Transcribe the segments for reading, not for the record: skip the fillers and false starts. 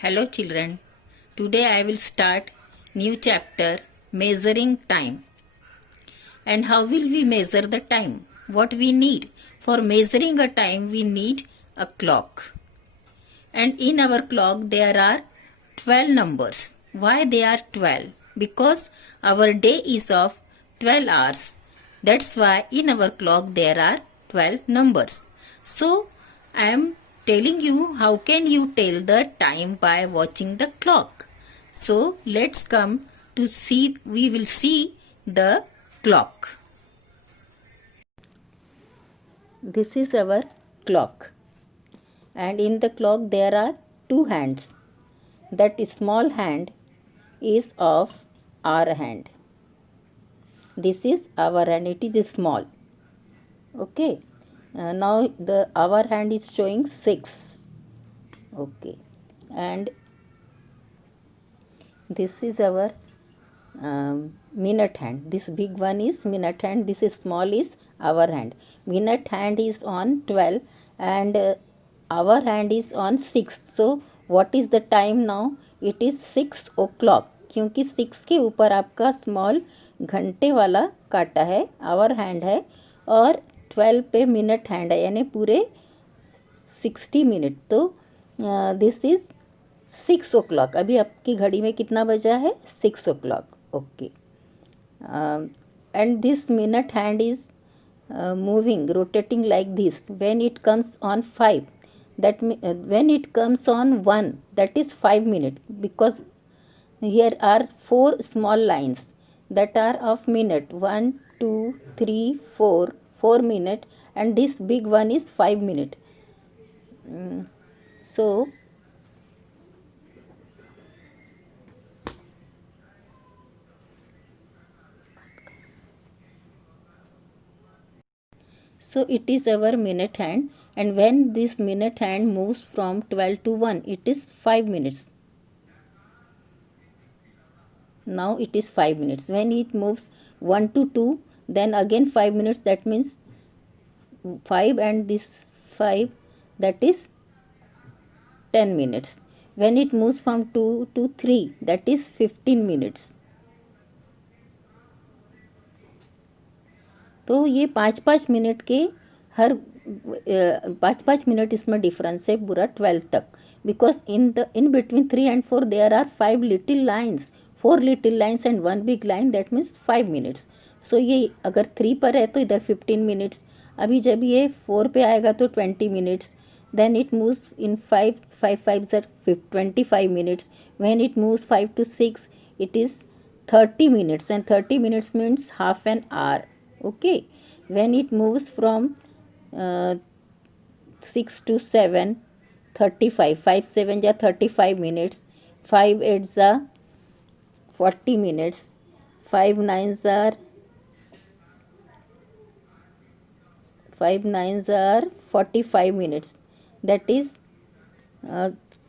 Hello children. Today I will start new chapter measuring time. And how will we measure the time? What we need? For measuring a time we need a clock. And in our clock there are 12 numbers. Why they are 12? Because our day is of 12 hours. That's why in our clock there are 12 numbers. So I am telling you how can you tell the time by watching the clock. So let's come to see, we will see the clock. This is our clock. And in the clock there are two hands. That small hand is of our hand. This is our hand, it is small. Okay. Now the our hand is showing 6. Okay. And this is our minute hand. This big one is minute hand, this is small is our hand. Minute hand is on 12 and our hand is on 6. So what is the time now? It is 6 o'clock. क्योंकि 6 के ऊपर आपका small घंटे वाला काटा है, our hand है, और 12 पे मिनट हैंड है, यानी पूरे 60 मिनट. तो दिस इज 6 o'clock. अभी आपकी घड़ी में कितना बजा है? 6 o'clock. Okay. And this minute hand is moving, rotating like this. When it comes on 5, when it comes on 1, that is 5 minutes, because here are 4 small lines that are of minute. 1, 2, 3, 4, 4 minute, and this big one is 5 minute. So it is our minute hand, and when this minute hand moves from 12 to 1, it is 5 minutes. Now it is 5 minutes. When it moves 1 to 2, then again 5 minutes, that means 5 and this 5, that is 10 minutes. When it moves from 2 to 3, that is 15 minutes. तो ये 5-5 minute के हर 5-5 minute इसमें difference है पूरा 12 तक. Because in between 3 and 4 there are 5 little lines, 4 little lines and 1 big line, that means 5 minutes. So ये अगर 3 पर है तो इधर 15 minutes. अभी जब ये 4 पे आएगा तो 20 minutes. Then it moves in 5 5s are 25 minutes. When it moves 5 to 6, it is 30 minutes, and 30 minutes means half an hour. Okay. When it moves from 6 to 7, 35, 5 7 are 35 minutes, 5 8s are 40 minutes, 5 9s are 45 minutes. That is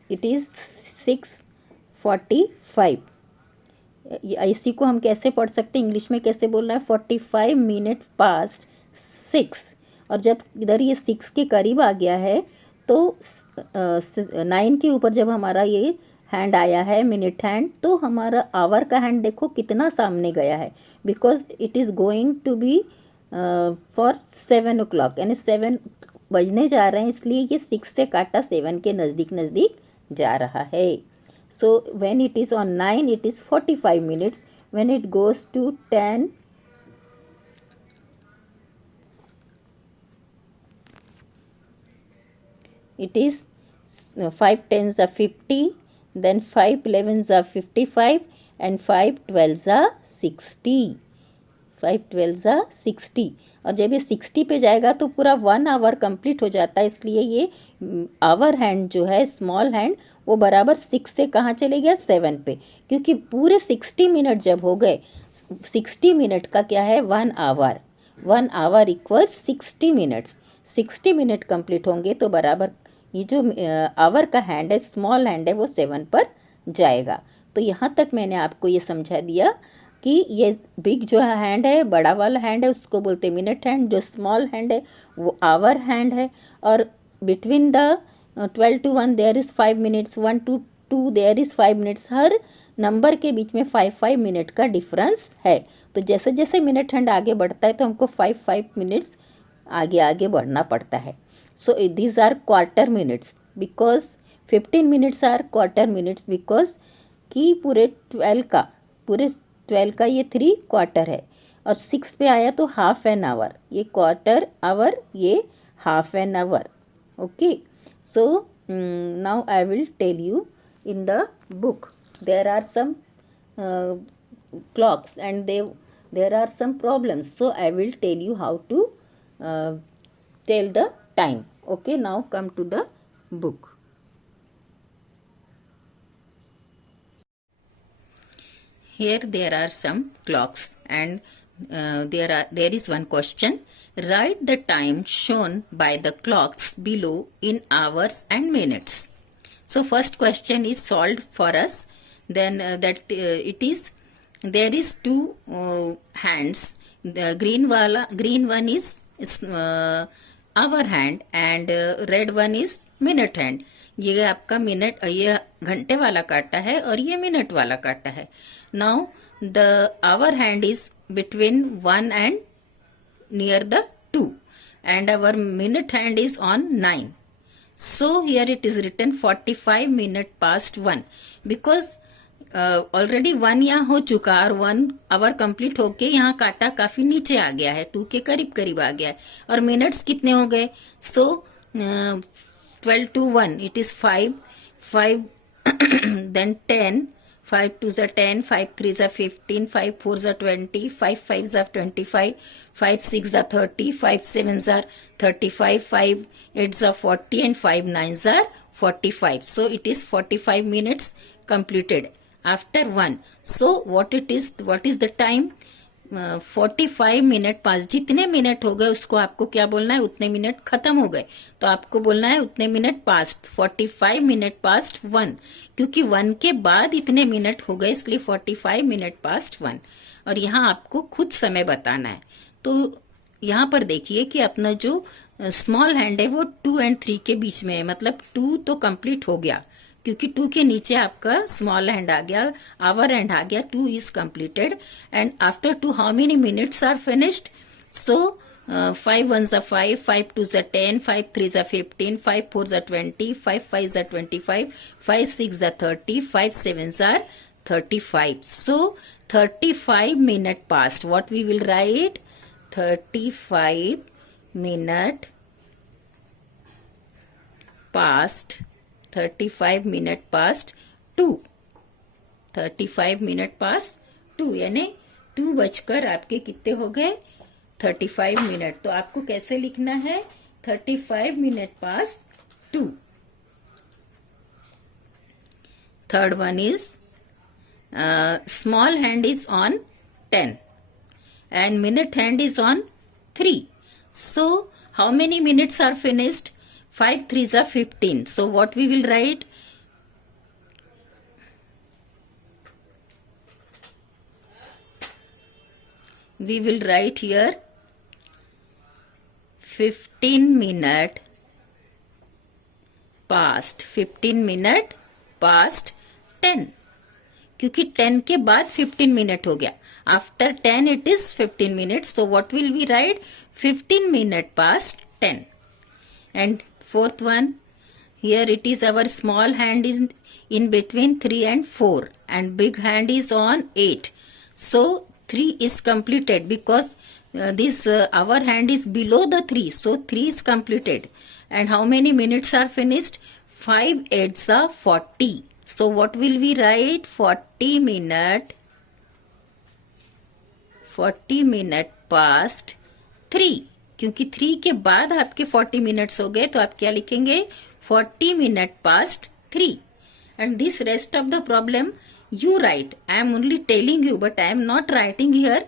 it is 6:45. इसी को हम कैसे पढ़ सकते हैं, English में कैसे बोलना है? 45 मिनट पास्ट 6. और जब इधर ये 6 के करीब आ गया है तो 9 के ऊपर जब हमारा ये हैंड आया है, मिनट हैंड, तो हमारा आवर का हैंड देखो कितना सामने गया है. Because it is going to be for 7 o'clock, यानी 7 बजने जा रहे हैं, इसलिए ये 6 से काटा 7 के नज़दीक नज़दीक जा रहा है. So when it is on 9, it is 45 minutes. When it goes to 10, it is 5 10s are 50, then 5 11s are 55, and 5 12s are 60. 5 12s are 60. और जब ये 60 पे जाएगा तो पूरा 1 आवर कंप्लीट हो जाता है. इसलिए ये आवर हैंड जो है, स्मॉल हैंड, वो बराबर 6 से कहाँ चले गया? 7 पे. क्योंकि पूरे 60 मिनट जब हो गए, 60 मिनट का क्या है? 1 hour. 1 hour equals 60 minutes. 60 minute complete होंगे तो बराबर ये जो आवर का हैंड है, स्मॉल हैंड है, वो 7 पर जाएगा. तो यहाँ तक मैंने आपको ये समझा दिया कि ये बिग जो हैंड है, बड़ा वाला हैंड है, उसको बोलते हैं मिनट हैंड. जो स्मॉल हैंड है वो आवर हैंड है. और between the 12 to 1 there is 5 minutes, 1 to 2 there is 5 minutes, हर नंबर के बीच में 5 मिनट का डिफरेंस है। तो जैसे जैसे मिनट हैंड आगे बढ़ता है तो हमको 5 मिनट्स आगे आगे बढ़ना पड़ता है। So these are quarter minutes because 15 minutes are quarter minutes because कि पूरे 12 का ये 3 क्वार्टर है और 6 पे आया तो हाफ एन आवर, ये क्वार्टर आवर, ये half an hour. Okay, so now I will tell you in the book there are some clocks and there are some problems, so I will tell you how to tell the time. Okay, now come to the book. Here there are some clocks and there is one question. Write the time shown by the clocks below in hours and minutes. So first question is solved for us. Then it is, there is two hands. The green one is hour hand and red one is minute hand. ये आपका minute, ये घंटे वाला काटा है और ये minute वाला काटा है. Now the hour hand is between 1 and near the 2 and our minute hand is on 9. So here it is written 45 minute past 1 because already 1 यहाँ हो चुका और 1 आवर कंप्लीट होके यहाँ काटा काफी नीचे आ गया है, 2 के करीब करीब आ गया है और मिनट्स कितने हो गए. सो 12 to 1 it is 5 then 10, 5 2s are 10, 5 3s are 15, 5 4s are 20, 5 5s are 25, 5 6s are 30, 5 7s are 35, 5 8s are 40 and 5 9s are 45. So it is 45 minutes completed after 1. So what is the time? 45 minute पास, जितने minute हो गए उसको आपको क्या बोलना है, उतने minute खत्म हो गए तो आपको बोलना है उतने मिनट पास्ट. 45 मिनट पास्ट 1 क्योंकि 1 के बाद इतने मिनट हो गए इसलिए 45 मिनट पास्ट 1. और यहाँ आपको खुद समय बताना है. तो यहाँ पर देखिए कि अपना जो स्मॉल हैंड है वो 2 and 3 के बीच में है, मतलब 2 तो कंप्लीट हो गया क्योंकि 2 के नीचे आपका स्मॉल हैंड आ गया, आवर हैंड आ गया, 2 is completed. And after 2 how many minutes are finished? So 5 1s are 5, 5 2s are 10, 5 3s are 15, 5 4s are 20, 5 5s are 25, 5 6s are 30, 5 7s are 35. So 35 minute past. What we will write? 35 minute past. 35 minute past 2. 35 minute past 2 यानी 2 बजकर आपके कितने हो गए? 35 minute. तो आपको कैसे लिखना है? 35 minute past 2. Third one is small hand is on 10 and minute hand is on 3. So how many minutes are finished? 5 3s are 15. So what we will write? We will write here 15 minute past. 15 minute past 10. क्योंकि 10 के बाद 15 minute हो गया. After 10 it is 15 minutes. So what will we write? 15 minute past 10. And fourth one, here it is our small hand is in between 3 and 4 and big hand is on 8. So 3 is completed because this our hand is below the 3. So 3 is completed. And how many minutes are finished? 5 8s are 40. So what will we write? 40 minute past 3. क्योंकि 3 के बाद आपके 40 minutes हो गए तो आप क्या लिखेंगे? 40 minute past 3. And this rest of the problem you right. I am only telling you but I am not writing here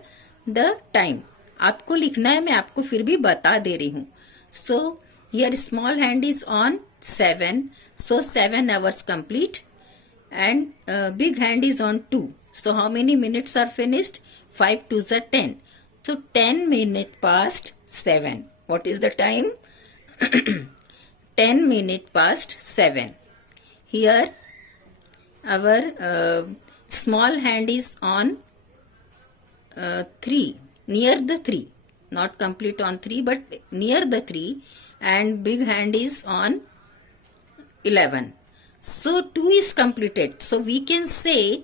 the time. आपको लिखना है, मैं आपको फिर भी बता दे रही हूं. So here small hand is on 7. So 7 hours complete and big hand is on 2. So how many minutes are finished? 5 2s are 10. So 10 minute past 7. What is the time? 10 minute past 7. Here our small hand is on 3, near the 3, not complete on 3 but near the 3, and big hand is on 11. So 2 is completed. So we can say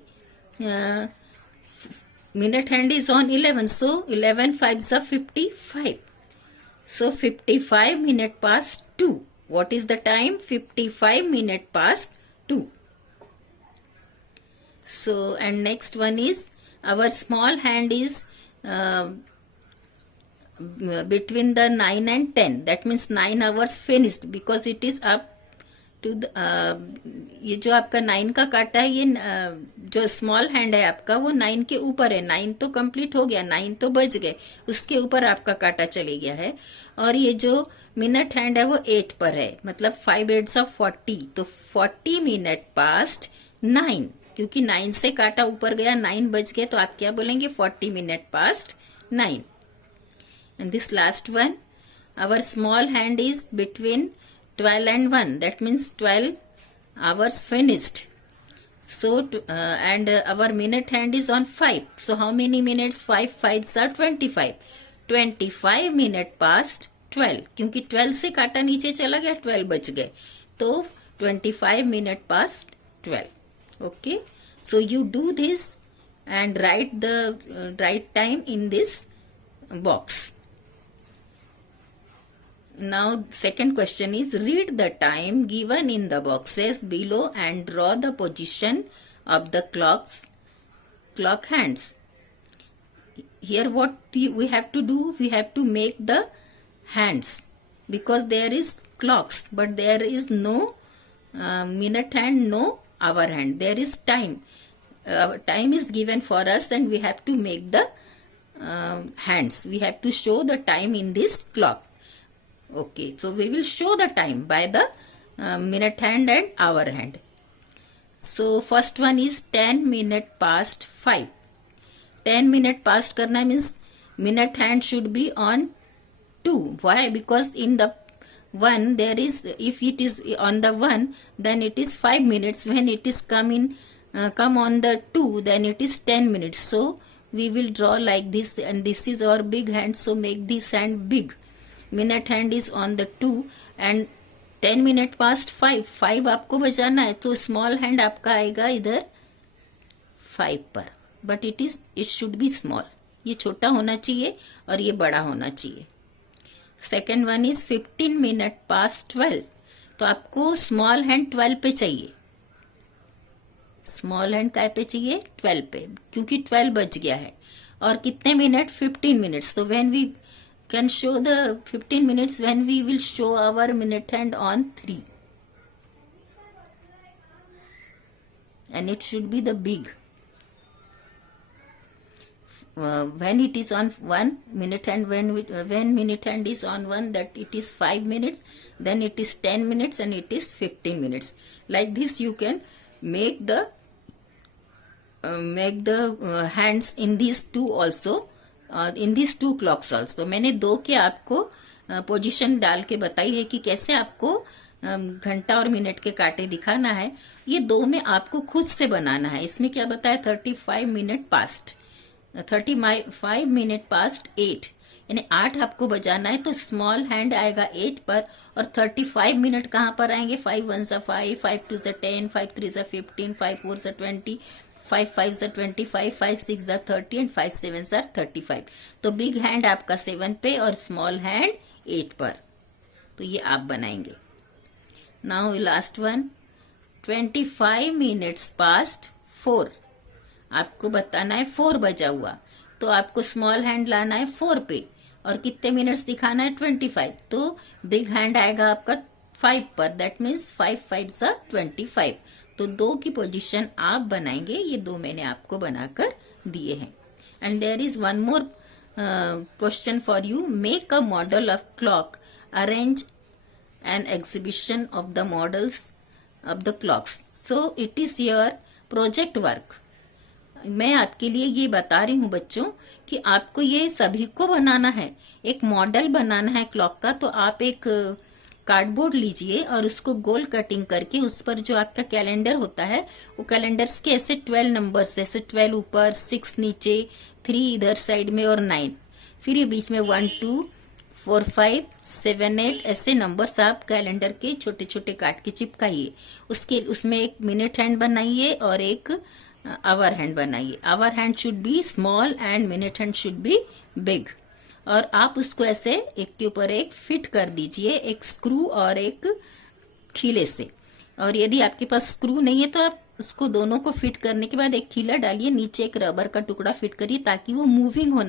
uh, minute hand is on 11. So 11 5s are 55. So 55 minute past 2. What is the time? 55 minute past 2. So, and next one is our small hand is between the 9 and 10. That means 9 hours finished because it is up to the ये जो आपका 9 का काटा है, ये जो small hand है आपका वो 9 के ऊपर है. 9 तो कंप्लीट हो गया, 9 तो बज गए, उसके ऊपर आपका काटा चले गया है. और ये जो मिनट हैंड है वो 8 पर है, मतलब 5 8s of 40. तो 40 मिनट पास्ट 9, क्योंकि 9 से काटा ऊपर गया, 9 बज गए, तो आप क्या बोलेंगे? 40 minute past 9. And this last one, our small hand is between 12 and 1. That means 12 hours finished. So, our minute hand is on 5. So, how many minutes? 5 5s are 25. 25 minute past 12. क्योंकि 12 से काटा नीचे चला गया, 12 बच गए. तो 25 minute past 12. Okay. So, you do this and write the right time in this box. Now, second question is, read the time given in the boxes below and draw the position of the clock hands. Here what we have to do? We have to make the hands, because there is clocks but there is no minute hand, no hour hand. There is time. Time is given for us and we have to make the hands. We have to show the time in this clock. Okay, so we will show the time by the minute hand and hour hand. So first one is 10 minute past 5. 10 minute past करना means minute hand should be on 2. Why? Because in the 1 there is, if it is on the 1 then it is 5 minutes. When it is come on the 2 then it is 10 minutes. So we will draw like this, and this is our big hand, so make this hand big. Minute hand is on the 2 and 10 minute past 5 आपको बजाना है, तो small hand आपका आएगा इधर 5 पर, but it should be small. ये छोटा होना चाहिए और ये बड़ा होना चाहिए. Second one is 15 minute past 12. तो आपको स्मॉल हैंड 12 पे चाहिए. स्मॉल हैंड काय पे चाहिए? 12 पे, क्योंकि 12 बज गया है. और कितने मिनट? 15 मिनट्स. तो when we can show the 15 minutes, when we will show our minute hand on 3, and it should be the big. When it is on 1 minute hand, when minute hand is on 1, that it is 5 minutes, then it is 10 minutes and it is 15 minutes. Like this you can make the hands in these two also, in this 2 clocks also. मैंने 2 के आपको position डाल के बताई है कि कैसे आपको घंटा और मिनट के कांटे दिखाना है. ये 2 में आपको खुद से बनाना है. इसमें क्या बताया? 35 मिनट पास्ट 8, यानी 8 आपको बजाना है. तो स्मॉल हैंड आएगा 8 पर और 35 मिनट कहाँ पर आएंगे? 5 1s are 5, 5 2s are 10, 5 3s are 15, 5 4s are 20, 5 5s are 25, 5 6s are 30 and 5 7s are 35. तो बिग हैंड आपका 7 पे और स्मॉल हैंड 8 पर. तो ये आप बनाएंगे. Now last one, 25 minutes past 4. आपको बताना है 4 बजा हुआ, तो आपको स्मॉल हैंड लाना है 4 पे और कितने मिनट्स दिखाना है? 25. तो बिग हैंड आएगा आपका 5 पर. That means 5 5s are 25. तो 2 की पोजीशन आप बनाएंगे. ये 2 मैंने आपको बनाकर दिए हैं. And there is one more question for you. Make a model of clock, arrange an exhibition of the models of the clocks. So it is your project work. मैं आपके लिए ये बता रही हूँ बच्चों कि आपको ये सभी को बनाना है. एक मॉडल बनाना है क्लॉक का. तो आप एक कार्डबोर्ड लीजिए और उसको गोल कटिंग करके उस पर जो आपका कैलेंडर होता है वो कैलेंडर्स के ऐसे 12 नंबर्स, ऐसे 12 ऊपर, 6 नीचे, 3 इधर साइड में और 9, फिर ये बीच में 1 2 4 5 7 8 ऐसे नंबर्स आप कैलेंडर के छोटे छोटे काट के चिपकाइए। उसमें एक मिनट हैंड बनाइए और एक आवर हैंड बनाइए। Hour hand should be small and minute hand should be big. और आप उसको ऐसे एक के ऊपर एक फिट कर दीजिए, एक स्क्रू और एक खीले से। और यदि आपके पास स्क्रू नहीं है तो आप उसको दोनों को फिट करने के बाद एक खीला डालिए, नीचे एक रबर का टुकड़ा फिट करिए ताकि वो मूविंग होना